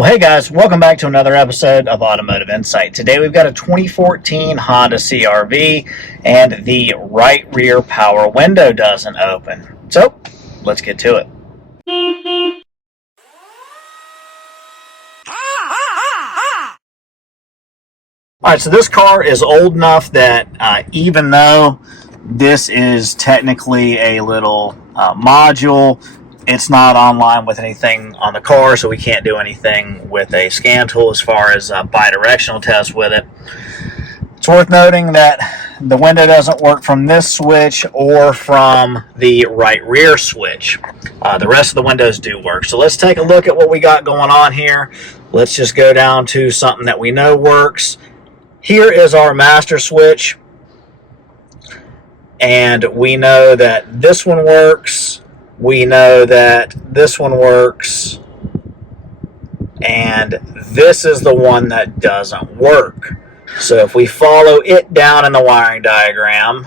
Well, hey guys, welcome back to another episode of Automotive Insight. Today we've got a 2014 Honda CR-V and the right rear power window doesn't open. So, let's get to it. Alright, so this car is old enough that even though this is technically a little module, it's not online with anything on the car, so we can't do anything with a scan tool as far as bidirectional tests with it. It's worth noting that the window doesn't work from this switch or from the right rear switch. The rest of the windows do work. So let's take a look at what we got going on here. Let's just go down to something that we know works. Here is our master switch, and we know that this one works. We know that this one works, and this is the one that doesn't work. So if we follow it down in the wiring diagram,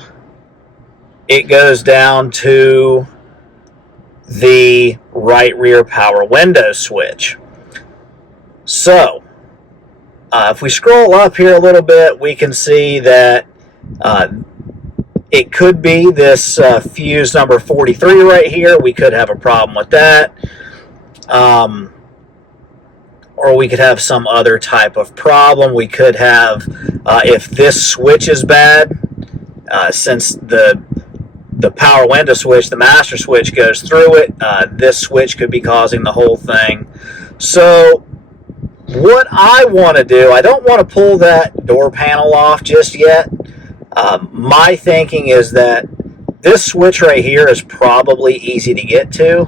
it goes down to the right rear power window switch. So if we scroll up here a little bit, we can see that it could be this fuse number 43 right here. We could have a problem with that. Or we could have some other type of problem. We could have, if this switch is bad, since the power window switch, the master switch, goes through it, this switch could be causing the whole thing. So what I want to do, I don't want to pull that door panel off just yet. My thinking is that this switch right here is probably easy to get to.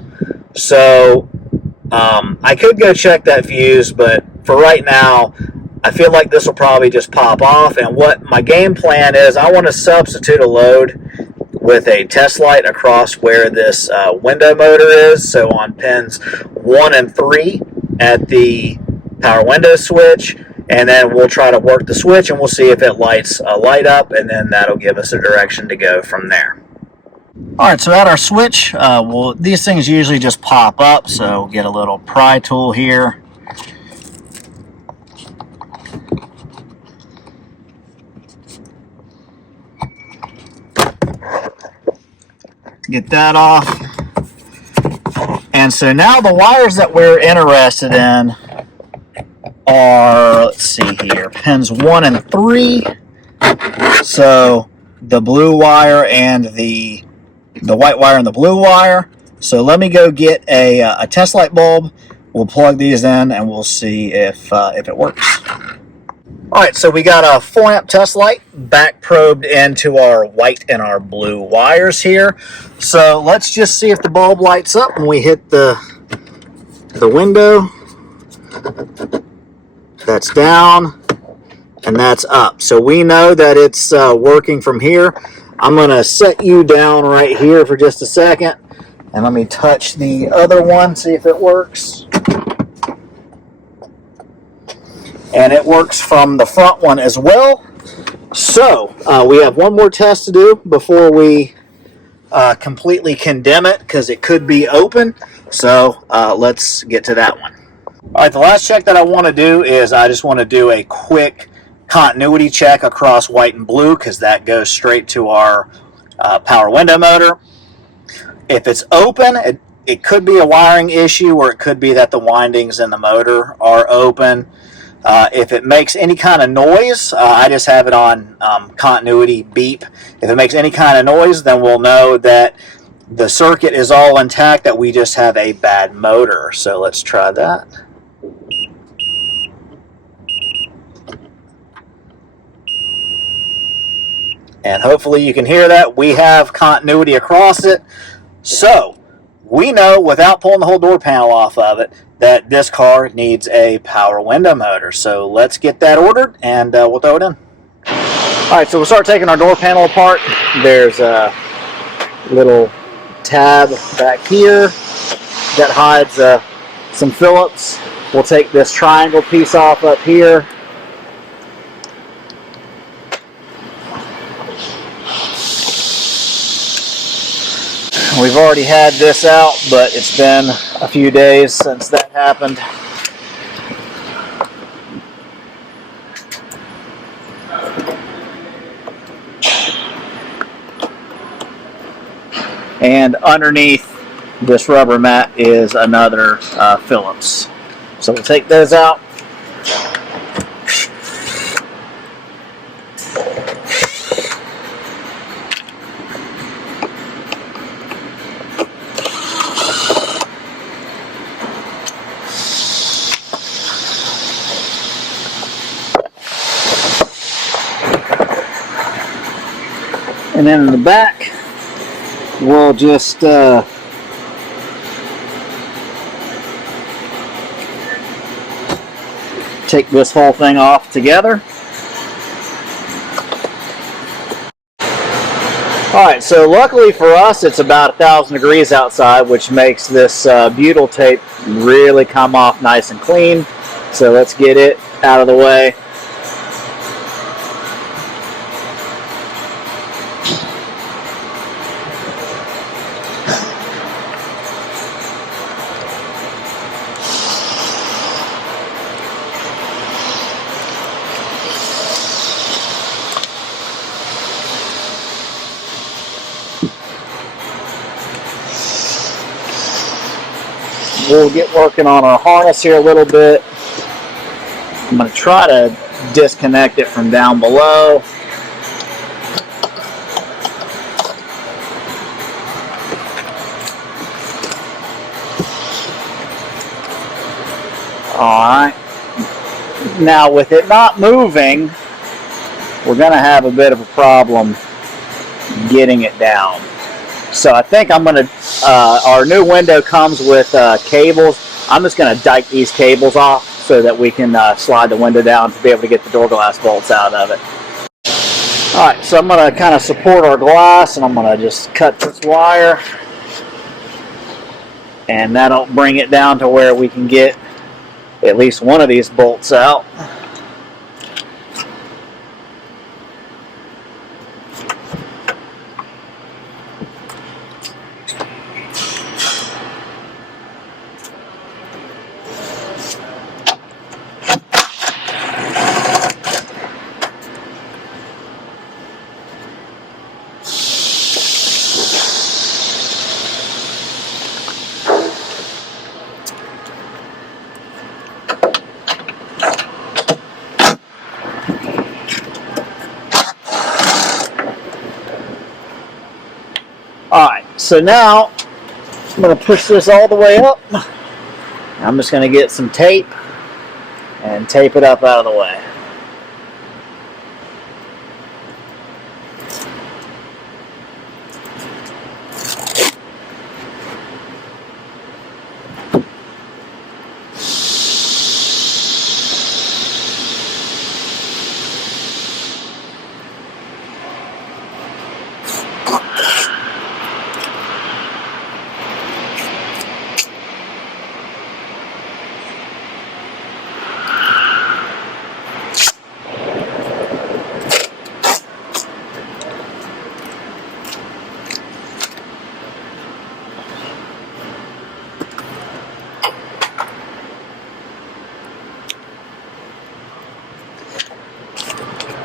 So I could go check that fuse, but for right now, I feel like this will probably just pop off. And what my game plan is, I want to substitute a load with a test light across where this window motor is. So on pins 1 and 3 at the power window switch, and then we'll try to work the switch and we'll see if it lights a light up, and then that'll give us a direction to go from there. Alright, so at our switch, well, these things usually just pop up, so we'll get a little pry tool here. Get that off. And so now the wires that we're interested in are, let's see here, pins 1 and 3. So the blue wire and the white wire and the blue wire. So let me go get a test light bulb. We'll plug these in and we'll see if it works. Alright, so we got a 4 amp test light back probed into our white and our blue wires here. So let's just see if the bulb lights up when we hit the window. That's down and that's up. So we know that it's working from here. I'm going to set you down right here for just a second, and let me touch the other one, see if it works. And it works from the front one as well. So we have one more test to do before we completely condemn it, because it could be open. So let's get to that one. All right, the last check that I want to do is I just want to do a quick continuity check across white and blue, because that goes straight to our power window motor. If it's open, it could be a wiring issue, or it could be that the windings in the motor are open. If it makes any kind of noise, I just have it on continuity beep. If it makes any kind of noise, then we'll know that the circuit is all intact, that we just have a bad motor. So let's try that. And hopefully you can hear that. We have continuity across it. So we know, without pulling the whole door panel off of it, that this car needs a power window motor. So let's get that ordered and we'll throw it in. Alright, so we'll start taking our door panel apart. There's a little tab back here that hides some Phillips. We'll take this triangle piece off up here. We've already had this out, but it's been a few days since that happened. And underneath this rubber mat is another Phillips. So we'll take those out. And then in the back, we'll just take this whole thing off together. Alright, so luckily for us, it's about 1,000 degrees outside, which makes this butyl tape really come off nice and clean. So let's get it out of the way. We'll get working on our harness here a little bit. I'm going to try to disconnect it from down below. Alright. Now with it not moving, we're going to have a bit of a problem getting it down. So I think I'm going to, our new window comes with cables. I'm just going to dike these cables off so that we can slide the window down to be able to get the door glass bolts out of it. Alright, so I'm going to kind of support our glass, and I'm going to just cut this wire. And that'll bring it down to where we can get at least one of these bolts out. Alright, so now I'm going to push this all the way up. I'm just going to get some tape and tape it up out of the way.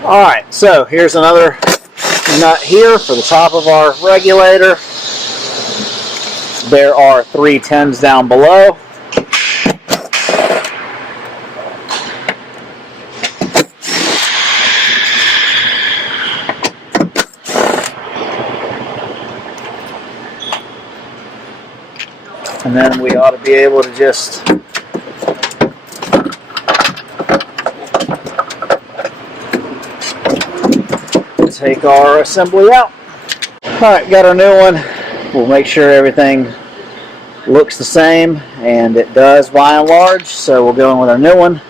Alright, so here's another nut here for the top of our regulator. There are 3 10s down below. And then we ought to be able to just take our assembly out. Alright, got our new one. We'll make sure everything looks the same, and it does by and large, so we'll go in with our new one.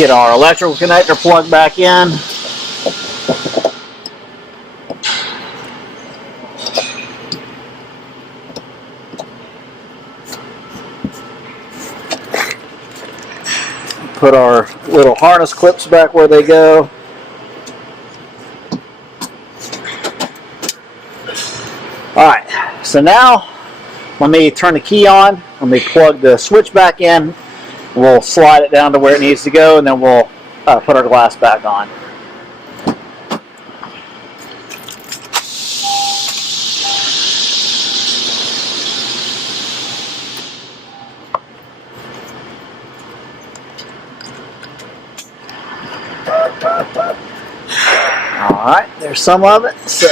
Get our electrical connector plugged back in. Put our little harness clips back where they go. Alright, so now let me turn the key on. Let me plug the switch back in. We'll slide it down to where it needs to go, and then we'll put our glass back on. Alright, there's some of it, so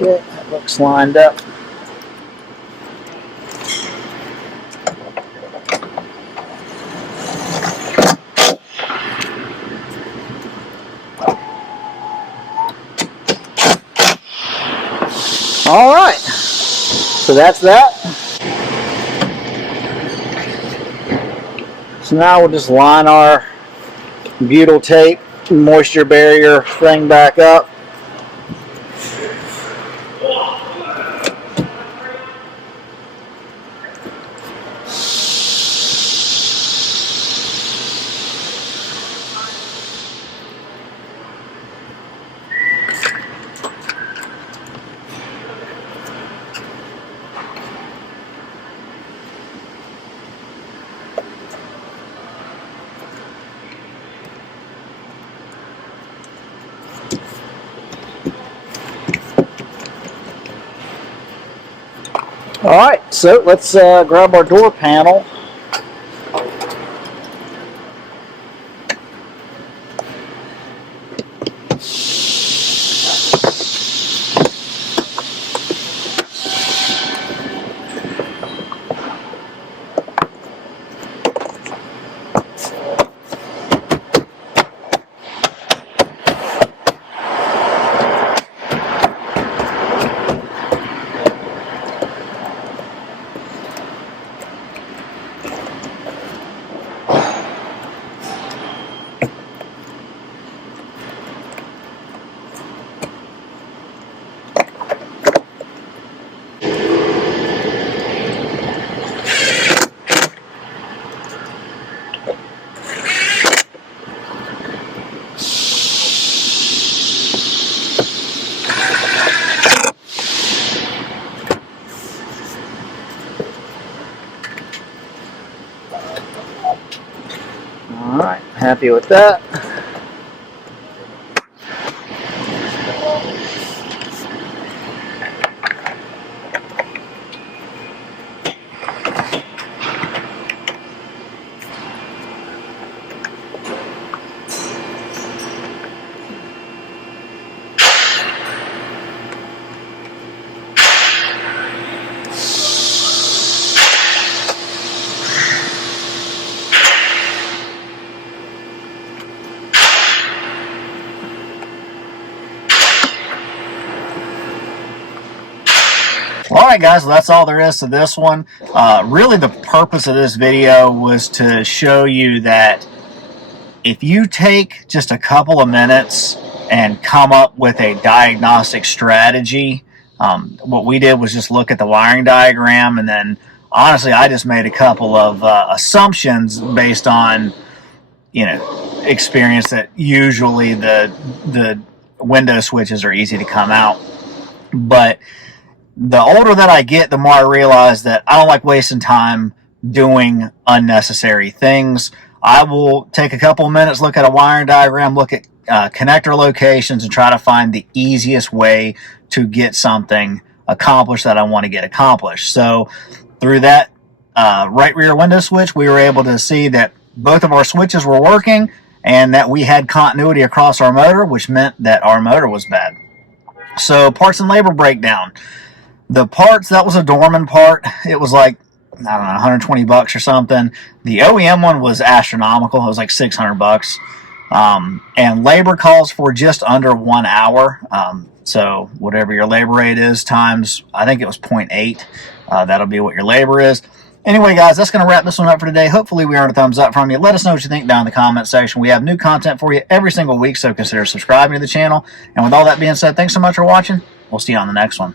okay, that looks lined up. All right, so that's that. So now we'll just line our butyl tape moisture barrier thing back up. Alright, so let's grab our door panel. Alright, happy with that. Alright guys, well, that's all there is to this one. Really the purpose of this video was to show you that if you take just a couple of minutes and come up with a diagnostic strategy, what we did was just look at the wiring diagram, and then honestly I just made a couple of assumptions based on experience that usually the window switches are easy to come out. But the older that I get, the more I realize that I don't like wasting time doing unnecessary things. I will take a couple of minutes, look at a wiring diagram, look at connector locations and try to find the easiest way to get something accomplished that I want to get accomplished. So through that right rear window switch, we were able to see that both of our switches were working and that we had continuity across our motor, which meant that our motor was bad. So parts and labor breakdown. The parts, that was a Dorman part. It was like, I don't know, 120 bucks or something. The OEM one was astronomical. It was like 600 bucks. And labor calls for just under 1 hour. So whatever your labor rate is times, I think it was 0.8. That'll be what your labor is. Anyway, guys, that's going to wrap this one up for today. Hopefully we earned a thumbs up from you. Let us know what you think down in the comment section. We have new content for you every single week, so consider subscribing to the channel. And with all that being said, thanks so much for watching. We'll see you on the next one.